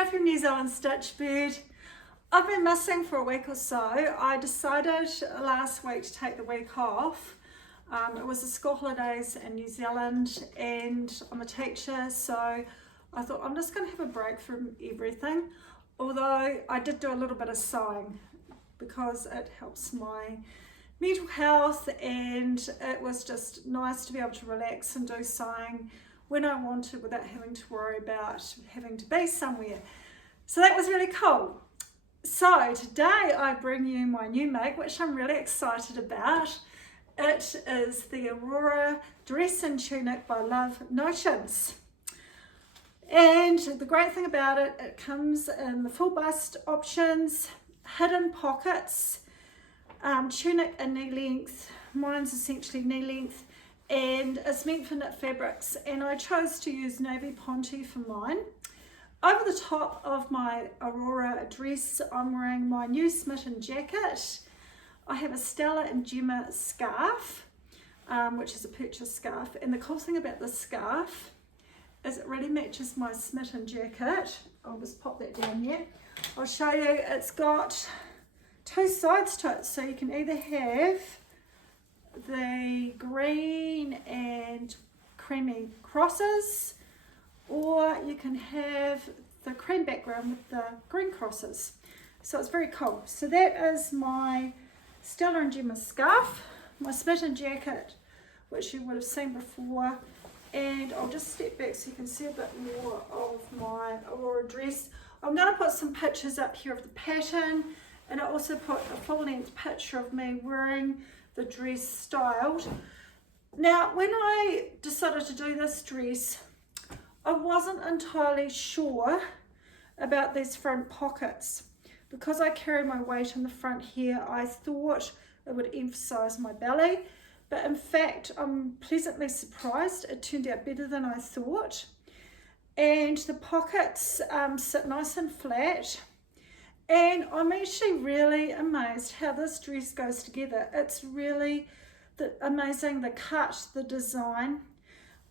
Tēnā from New Zealand Stitch Bird. I've been missing for a week or so. I decided last week to take the week off. It was the school holidays in New Zealand and I'm a teacher, so I thought I'm just going to have a break from everything. Although I did do a little bit of sewing because it helps my mental health, and it was just nice to be able to relax and do sewing when I wanted without having to worry about having to be somewhere. So that was really cool. So today I bring you my new make, which I'm really excited about. It is the Aurora Dress and Tunic by Love Notions. And the great thing about it, it comes in the full bust options, hidden pockets, tunic and knee length. Mine's essentially knee length, and it's meant for knit fabrics, and I chose to use navy ponte for mine. Over the top of my Aurora dress, I'm wearing my new Smitten Jacket. I have a Stella and Gemma scarf, which is a purchase scarf, and the cool thing about this scarf is it really matches my Smitten Jacket. I'll just pop that down here. I'll show you, it's got two sides to it, so you can either have the green and creamy crosses, or you can have the cream background with the green crosses. So it's very cool. So that is my Stella and Gemma scarf, my Smitten Jacket, which you would have seen before, and I'll just step back so you can see a bit more of my Aurora dress. I'm going to put some pictures up here of the pattern, and I also put a full-length picture of me wearing the dress styled. Now, when I decided to do this dress, I wasn't entirely sure about these front pockets. Because I carry my weight in the front here, I thought it would emphasize my belly, but in fact, I'm pleasantly surprised. It turned out better than I thought. And the pockets sit nice and flat. And I'm actually really amazed how this dress goes together. It's really amazing, the cut, the design.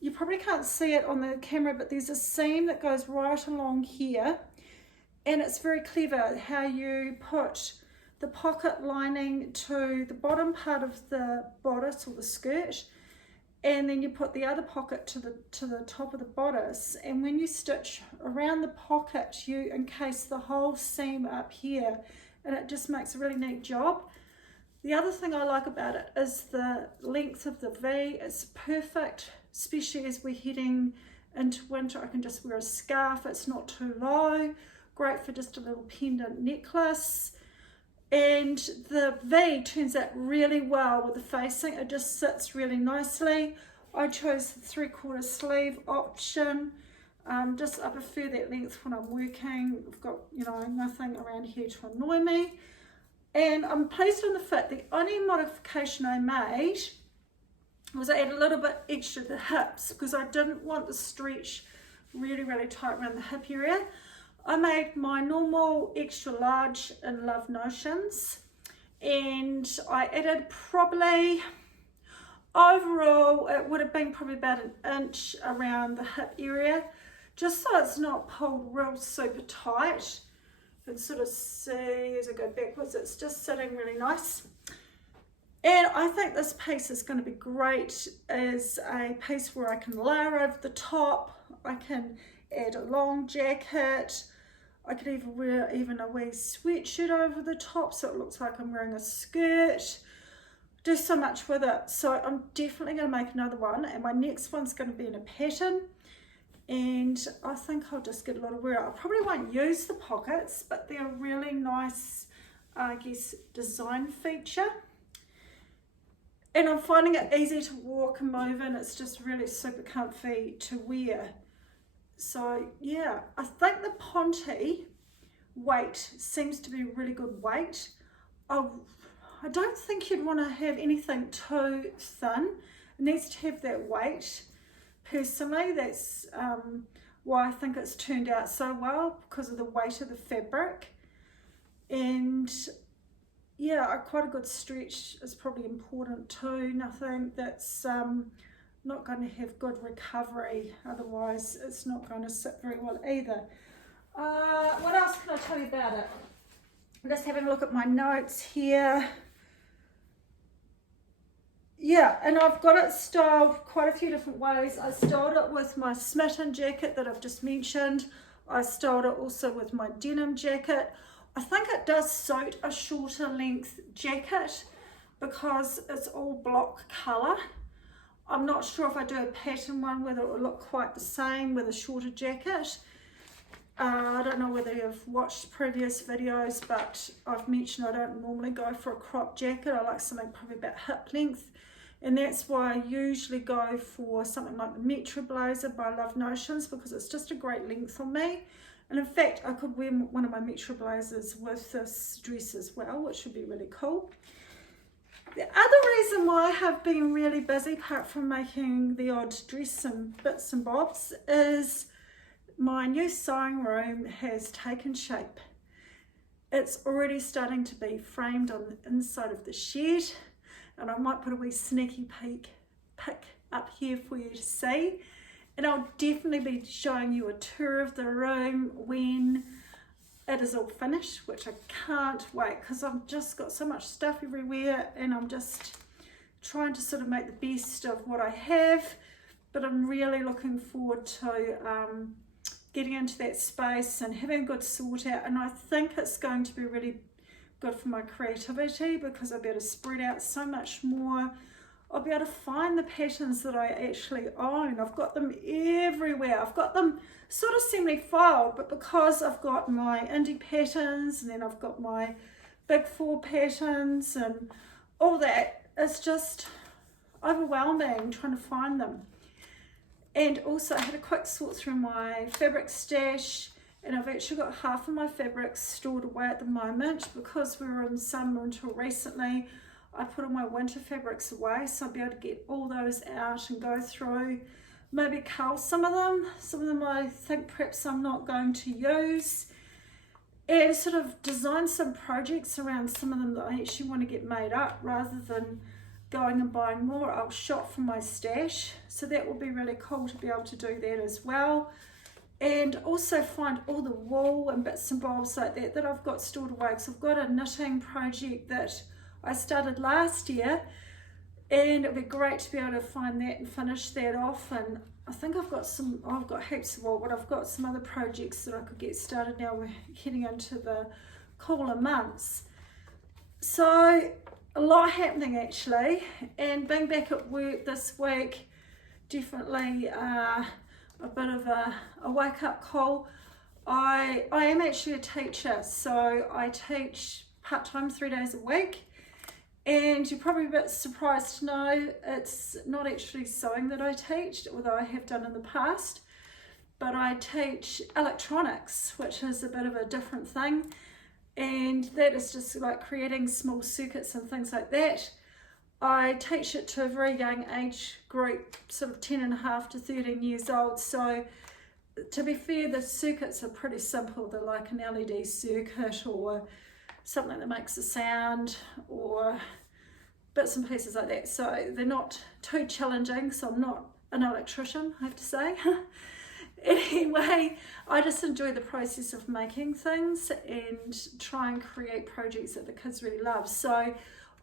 You probably can't see it on the camera, but there's a seam that goes right along here. And it's very clever how you put the pocket lining to the bottom part of the bodice or the skirt, and then you put the other pocket to the top of the bodice, and when you stitch around the pocket you encase the whole seam up here, and it just makes a really neat job. The other thing I like about it is the length of the V. It's perfect, especially as we're heading into winter. I can just wear a scarf, it's not too low, great for just a little pendant necklace. And the V turns out really well with the facing. It just sits really nicely. I chose the 3/4 sleeve option. Just I prefer that length when I'm working. I've got, you know, nothing around here to annoy me. And I'm pleased on the fit. The only modification I made was I added a little bit extra to the hips because I didn't want the stretch really, really tight around the hip area. I made my normal extra large in Love Notions, and I added probably, overall it would have been probably about an inch around the hip area, just so it's not pulled real super tight. You can sort of see as I go backwards, it's just sitting really nice. And I think this piece is going to be great as a piece where I can layer over the top. I can add a long jacket. I could even wear even a wee sweatshirt over the top so it looks like I'm wearing a skirt. Do so much with it. So I'm definitely going to make another one, and my next one's going to be in a pattern, and I think I'll just get a lot of wear. I probably won't use the pockets, but they're a really nice, I guess, design feature. And I'm finding it easy to walk and move in. It's just really super comfy to wear. So yeah, I think the ponte weight seems to be a really good weight. I don't think you'd want to have anything too thin. It needs to have that weight. Personally, that's why I think it's turned out so well, because of the weight of the fabric. And yeah, quite a good stretch is probably important too. Nothing that's not going to have good recovery, otherwise it's not going to sit very well either. What else can I tell you about it? I'm just having a look at my notes here. Yeah, and I've got it styled quite a few different ways. I styled it with my Smitten Jacket that I've just mentioned. I styled it also with my denim jacket. I think it does suit a shorter length jacket because it's all block colour. I'm not sure if I do a pattern one whether it will look quite the same with a shorter jacket. I don't know whether you've watched previous videos, but I've mentioned I don't normally go for a crop jacket. I like something probably about hip length, and that's why I usually go for something like the Metro Blazer by Love Notions, because it's just a great length on me. And in fact, I could wear one of my Metro Blazers with this dress as well, which would be really cool. The other reason why I have been really busy, apart from making the odd dress and bits and bobs, is my new sewing room has taken shape. It's already starting to be framed on the inside of the shed, and I might put a wee sneaky pic up here for you to see. And I'll definitely be showing you a tour of the room when it is all finished, which I can't wait because I've just got so much stuff everywhere and I'm just trying to sort of make the best of what I have. But I'm really looking forward to getting into that space and having a good sort out, and I think it's going to be really good for my creativity because I'll be able to spread out so much more. I'll be able to find the patterns that I actually own. I've got them everywhere. I've got them sort of semi-filed, but because I've got my indie patterns and then I've got my big four patterns and all that, it's just overwhelming trying to find them. And also I had a quick sort through my fabric stash, and I've actually got half of my fabrics stored away at the moment because we were in summer until recently. I put all my winter fabrics away, so I'll be able to get all those out and go through, maybe cull some of them. Some of them I think perhaps I'm not going to use, and sort of design some projects around some of them that I actually want to get made up rather than going and buying more. I'll shop from my stash, so that will be really cool to be able to do that as well. And also find all the wool and bits and bobs like that I've got stored away, because I've got a knitting project that I started last year, and it'd be great to be able to find that and finish that off. And I think I've got heaps of wool, but I've got some other projects that I could get started now. We're heading into the cooler months, so a lot happening actually. And being back at work this week, definitely a bit of a wake-up call. I am actually a teacher, so I teach part-time 3 days a week, and you're probably a bit surprised to know it's not actually sewing that I teach, although I have done in the past, but I teach electronics, which is a bit of a different thing. And that is just like creating small circuits and things like that. I teach it to a very young age group, sort of 10.5 to 13 years old. So to be fair, the circuits are pretty simple. They're like an LED circuit or something that makes a sound or bits and pieces like that. So they're not too challenging. So I'm not an electrician, I have to say. Anyway, I just enjoy the process of making things and try and create projects that the kids really love. So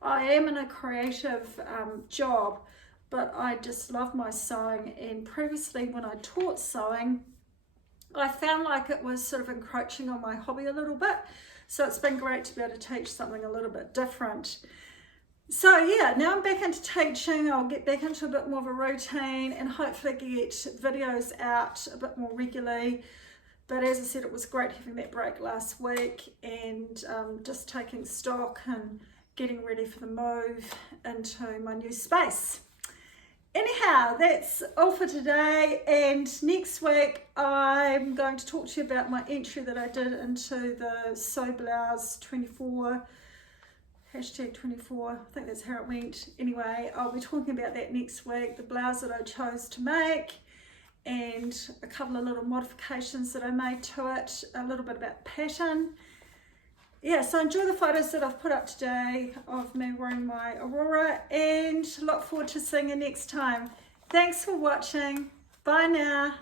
I am in a creative job, but I just love my sewing. And previously when I taught sewing, I found like it was sort of encroaching on my hobby a little bit. So it's been great to be able to teach something a little bit different. So yeah, now I'm back into teaching. I'll get back into a bit more of a routine and hopefully get videos out a bit more regularly. But as I said, it was great having that break last week and just taking stock and getting ready for the move into my new space. Anyhow, that's all for today, and next week I'm going to talk to you about my entry that I did into the Sew Blouse 24, hashtag 24, I think that's how it went. Anyway, I'll be talking about that next week, the blouse that I chose to make, and a couple of little modifications that I made to it, a little bit about the pattern. Yeah, so enjoy the photos that I've put up today of me wearing my Aurora, and look forward to seeing you next time. Thanks for watching. Bye now.